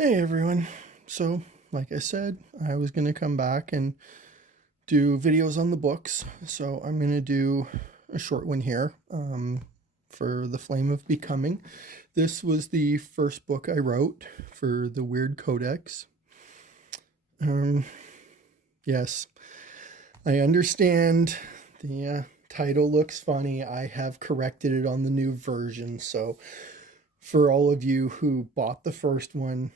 Hey everyone. So, like I said, I was going to come back and do videos on the books. So, I'm going to do a short one here for The Flame of Becoming. This was the first book I wrote for the Weird Codex. Um, yes, I understand the title looks funny. I have corrected it on the new version. So, for all of you who bought the first one,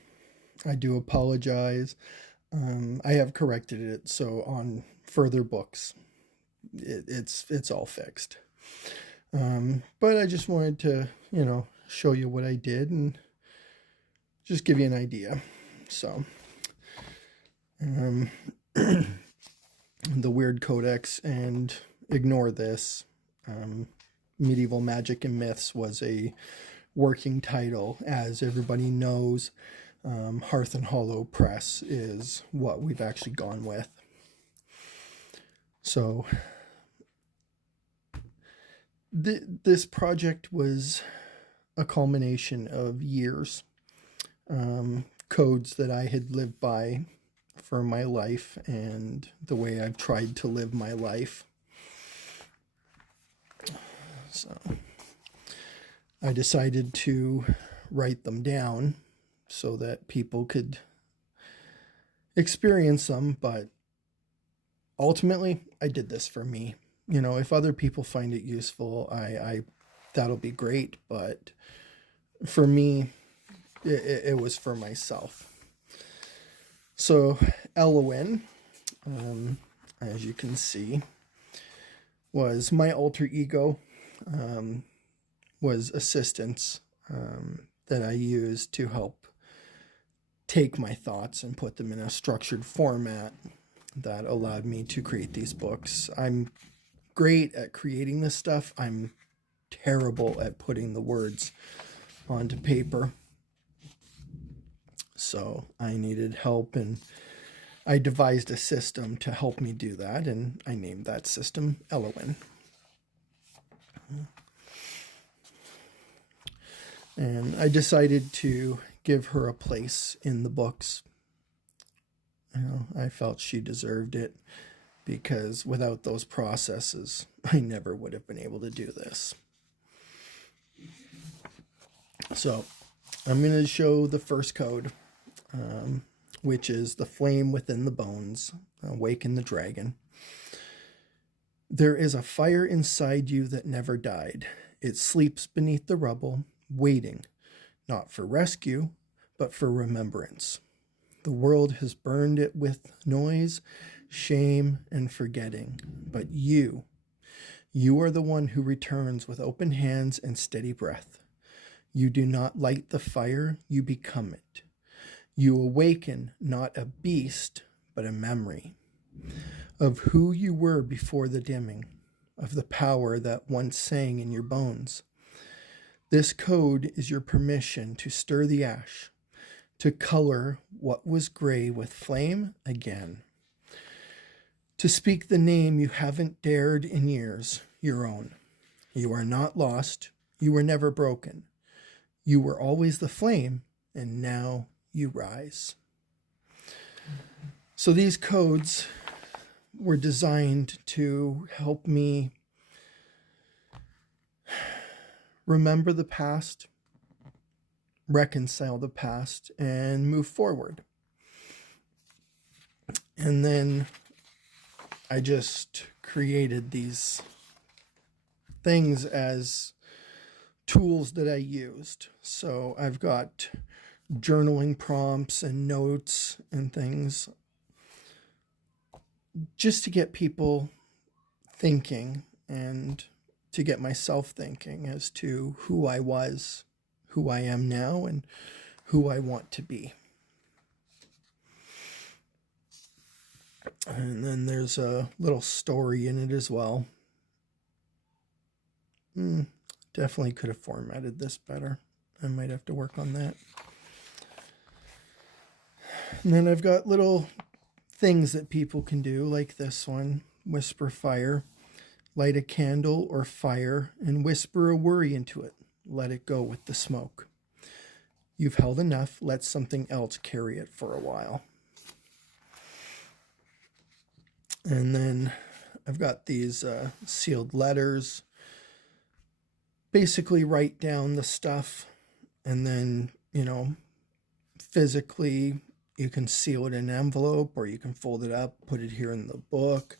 I do apologize. I have corrected it, so on further books, it's all fixed. But I just wanted to, show you what I did and just give you an idea. So, um, the Weird Codex and ignore this. Medieval Magic and Myths was a working title, as everybody knows. Hearth and Hollow Press is what we've actually gone with. So this project was a culmination of years, codes that I had lived by for my life and the way I've tried to live my life. So I decided to write them down so that people could experience them, but ultimately I did this for me. If other people find it useful, I that'll be great, but for me it was for myself. So Elowin, as you can see, was my alter ego, was assistance that I used to help take my thoughts and put them in a structured format that allowed me to create these books. I'm great at creating this stuff. I'm terrible at putting the words onto paper. So I needed help, and I devised a system to help me do that, and I named that system Elowin. And I decided to give her a place in the books. I felt she deserved it because without those processes, I never would have been able to do this. So I'm going to show the first code, which is the flame within the bones, awaken the dragon. There is a fire inside you that never died. It sleeps beneath the rubble, waiting, not for rescue, but for remembrance. The world has burned it with noise, shame, and forgetting. But you are the one who returns with open hands and steady breath. You do not light the fire, you become it. You awaken not a beast, but a memory of who you were before the dimming, of the power that once sang in your bones. This code is your permission to stir the ash, to color what was gray with flame again, to speak the name you haven't dared in years, your own. You are not lost. You were never broken. You were always the flame, and now you rise. So these codes were designed to help me remember the past, reconcile the past, and move forward. And then I just created these things as tools that I used. So I've got journaling prompts and notes and things just to get people thinking and to get myself thinking as to who I was, who I am now, and who I want to be. And then there's a little story in it as well. Definitely could have formatted this better. I might have to work on that. And then I've got little things that people can do, like this one, whisper fire. Light a candle or fire and whisper a worry into it. Let it go with the smoke. You've held enough. Let something else carry it for a while. And then I've got these sealed letters. Basically write down the stuff, and then, physically you can seal it in an envelope, or you can fold it up, put it here in the book,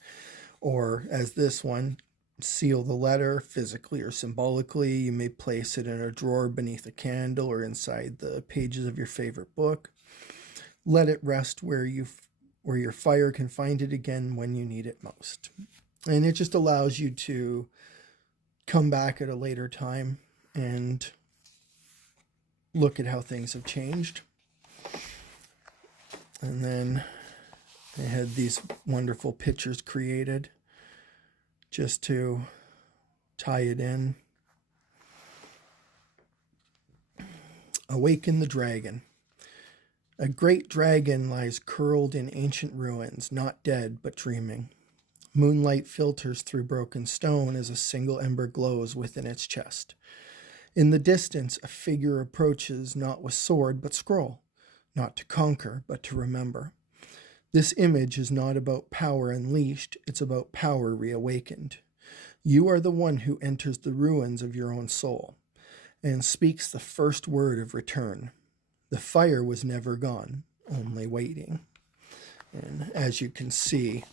or as this one, seal the letter physically or symbolically. You may place it in a drawer beneath a candle or inside the pages of your favorite book. Let it rest where your fire can find it again when you need it most. And it just allows you to come back at a later time and look at how things have changed. And then I had these wonderful pictures created just to tie it in. Awaken the dragon. A great dragon lies curled in ancient ruins, not dead but dreaming. Moonlight filters through broken stone as a single ember glows within its chest. In the distance, a figure approaches, not with sword but scroll, not to conquer but to remember. This image is not about power unleashed, it's about power reawakened. You are the one who enters the ruins of your own soul and speaks the first word of return. The fire was never gone, only waiting. And as you can see,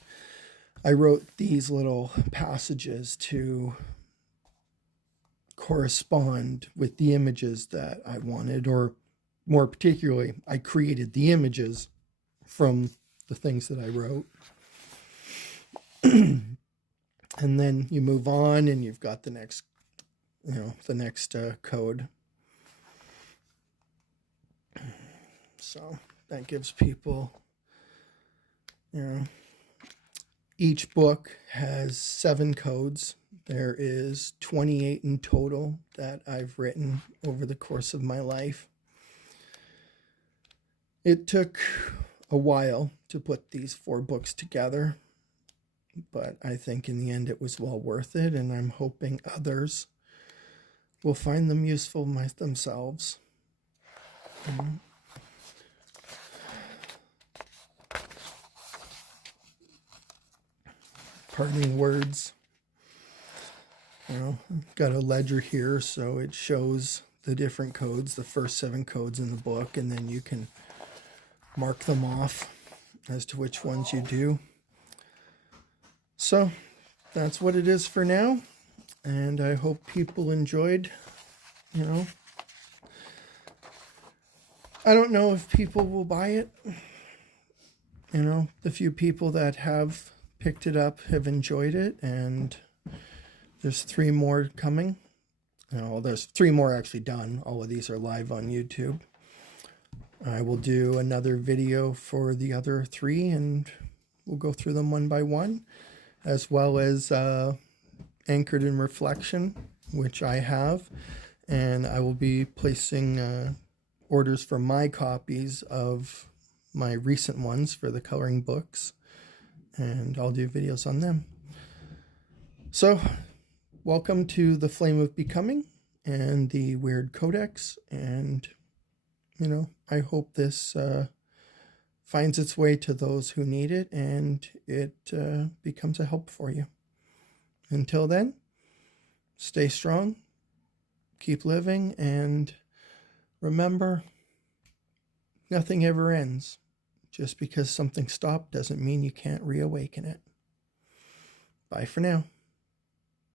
I wrote these little passages to correspond with the images that I wanted, or more particularly, I created the images from the things that I wrote. And then you move on and you've got the next, code. So that gives people, each book has 7 codes. There is 28 in total that I've written over the course of my life. It took a while to put these 4 books together, but I think in the end it was well worth it, and I'm hoping others will find them useful themselves. Parting words. Got a ledger here, so it shows the different codes, the first 7 codes in the book, and then you can mark them off as to which ones you do. So that's what it is for now, and I hope people enjoyed. I don't know if people will buy it. The few people that have picked it up have enjoyed it, and there's 3 more coming. There's 3 more actually done. All of these are live on YouTube. I will do another video for the other 3, and we'll go through them one by one, as well as Anchored in Reflection, which I have, and I will be placing orders for my copies of my recent ones for the coloring books, and I'll do videos on them. So, welcome to the Flame of Becoming and the Weird Codex, and I hope this finds its way to those who need it, and it becomes a help for you. Until then, stay strong, keep living, and remember, nothing ever ends. Just because something stopped doesn't mean you can't reawaken it. Bye for now.